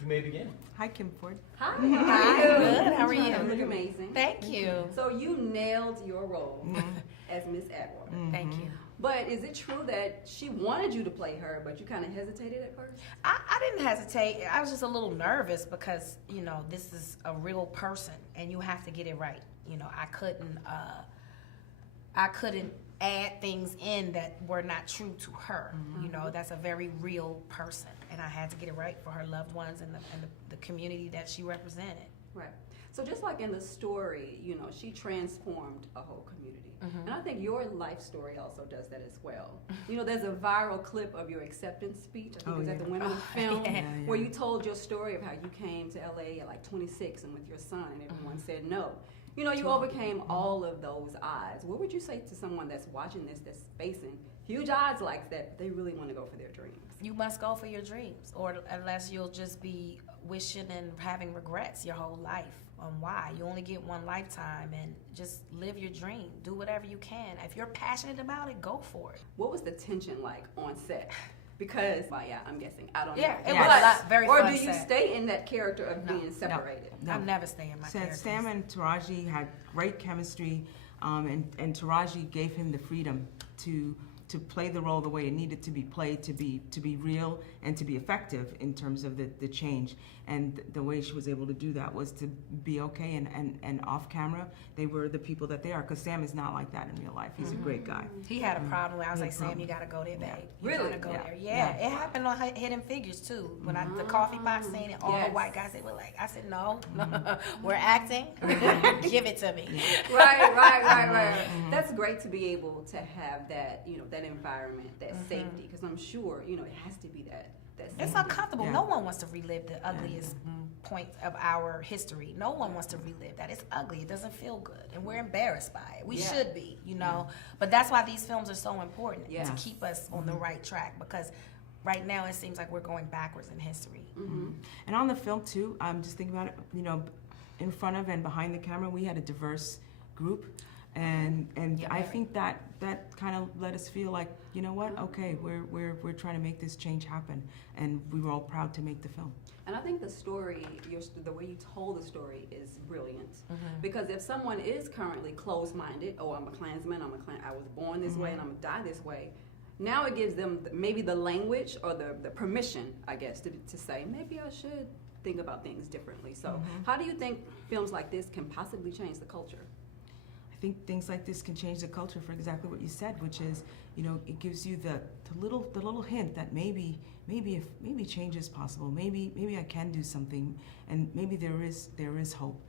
You may begin. Hi, Kim Ford. Hi. Hi. Good. How are you? You look amazing. Thank you. So you nailed your role as Miss Atwater. Thank you. But is it true that she wanted you to play her, but you kind of hesitated at first? I didn't hesitate. I was just a little nervous because, you know, this is a real person and you have to get it right. You know, I couldn't add things in that were not true to her. You know, that's a very real person, and I had to get it right for her loved ones and the community that she represented. Right. So just like in the story, you know, she transformed a whole community. And I think your life story also does that as well. You know, there's a viral clip of your acceptance speech. I think it was at the Women of Film, where you told your story of how you came to LA at like 26 and with your son, and everyone said no. You know, you overcame all of those odds. What would you say to someone that's watching this, that's facing huge odds like that, but they really want to go for their dreams? You must go for your dreams, or unless you'll just be wishing and having regrets your whole life. Why? You only get one lifetime, and just live your dream. Do whatever you can. If you're passionate about it, go for it. What was the tension like on set? Because, well, yeah, I'm guessing. I don't know. Yeah, it was a lot, very Or fun do you set. stay in that character of being separated? No. I never stay in my characters. Sam and Taraji had great chemistry, and Taraji gave him the freedom to play the role the way it needed to be played, to be real and to be effective in terms of the change. And the way she was able to do that was to be okay, and off camera, they were the people that they are, because Sam is not like that in real life. He's a great guy. He had a problem. I was like, Sam, you gotta go there, babe. You Really? gotta go there. Yeah, it happened on Hidden Figures too. When the coffee pot scene, and all the white guys, they were like, I said, no, we're acting. Give it to me. Right. That's great to be able to have that, you know, that environment, that safety, because I'm sure, you know, it has to be that safety. It's uncomfortable. Yeah. No one wants to relive the ugliest point of our history. No one wants to relive that. It's ugly. It doesn't feel good. And we're embarrassed by it. We should be, you know. But that's why these films are so important, to keep us on the right track, because right now it seems like we're going backwards in history. And on the film too, I'm just thinking about it, you know, in front of and behind the camera, we had a diverse group. And I think that kind of let us feel like, you know what, okay, we're trying to make this change happen, and we were all proud to make the film. And I think the story, the way you told the story is brilliant. Because if someone is currently closed-minded, oh, I'm a Klansman, I was born this way and I'm gonna die this way, now it gives them maybe the language or the permission, I guess, to say, maybe I should think about things differently. So how do you think films like this can possibly change the culture? I think things like this can change the culture for exactly what you said, which is, you know, it gives you the little hint that maybe change is possible. Maybe I can do something, and maybe there is hope.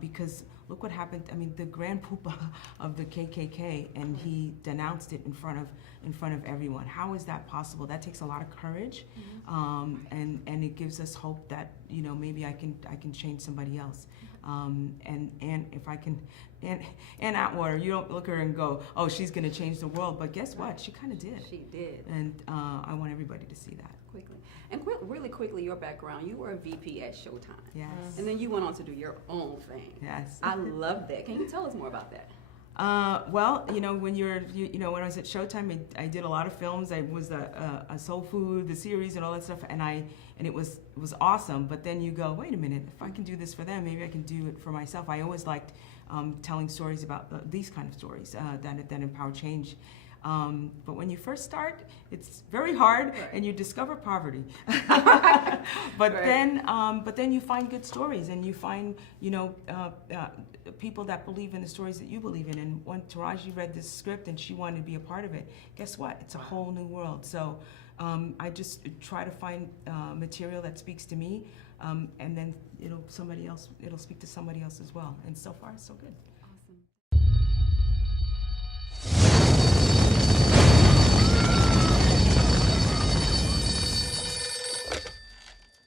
Because look what happened. I mean, the Grand Poobah of the KKK, and he denounced it in front of everyone. How is that possible? That takes a lot of courage, and it gives us hope that, you know, maybe I can change somebody else. And if I can, and Atwater, you don't look at her and go, oh, she's gonna change the world. But guess what? She kind of did. She did. And I want everybody to see that. Quickly. And really quickly, your background, you were a VP at Showtime. Yes. And then you went on to do your own thing. Yes. I love that. Can you tell us more about that? Well, you know, when when I was at Showtime, I did a lot of films. I was a Soul Food, the series, and all that stuff, and it was awesome. But then you go, wait a minute, if I can do this for them, maybe I can do it for myself. I always liked telling stories about these kind of stories that empower change. But when you first start, it's very hard, and you discover poverty. But then you find good stories, and you find, you know, people that believe in the stories that you believe in. And when Taraji read this script and she wanted to be a part of it, guess what? It's a whole new world. So I just try to find material that speaks to me, and then it'll speak to somebody else as well. And so far, so good.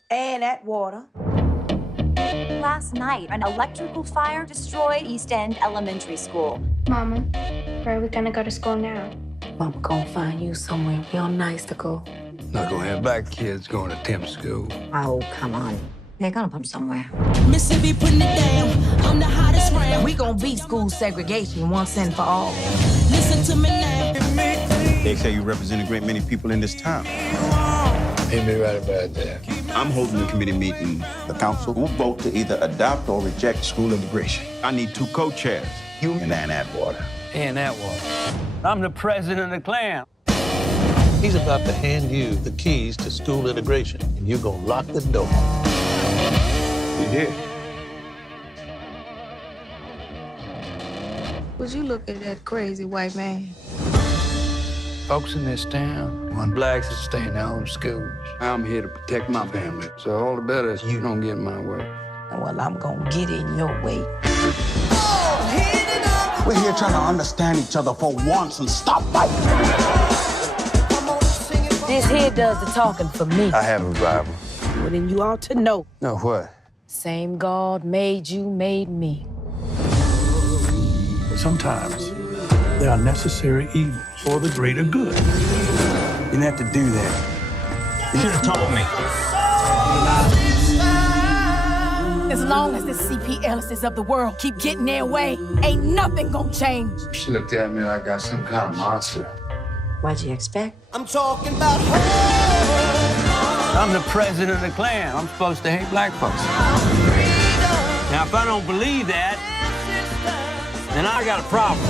And Atwater. Last night, an electrical fire destroyed East End Elementary School. Mama, where are we gonna go to school now? Mama gonna find you somewhere real nice to go. Not gonna have black kids going to temp school. Oh, come on. They're gonna put them somewhere. Mississippi putting it down. I'm the hottest round. We gon' beat school segregation once and for all. Listen to me now. They say you represent a great many people in this town. He'd be right about that. I'm holding a committee meeting. The council will vote to either adopt or reject school integration. I need 2 co-chairs. You and Ann Atwater. And that one. I'm the president of the Klan. He's about to hand you the keys to school integration, and you're gonna lock the door. You hear? Would you look at that crazy white man? Folks in this town want blacks to stay in their own schools. I'm here to protect my family, so all the better is you don't get in my way. Well, I'm gonna get in your way. We're here trying to understand each other for once and stop fighting. This here does the talking for me. I have a Bible. Well, then you ought to know. No, what? Same God made you, made me. Sometimes there are necessary evils for the greater good. You didn't have to do that. You should have told me. As long as the CPLs of the world keep getting their way, ain't nothing gonna change. She looked at me like I was some kind of monster. What'd you expect? I'm talking about home. I'm the president of the Klan. I'm supposed to hate black folks. Now, if I don't believe that, then I got a problem.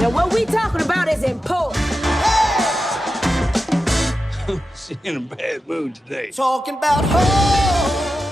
Now, what we talking about is important. She's in a bad mood today. Talking about home.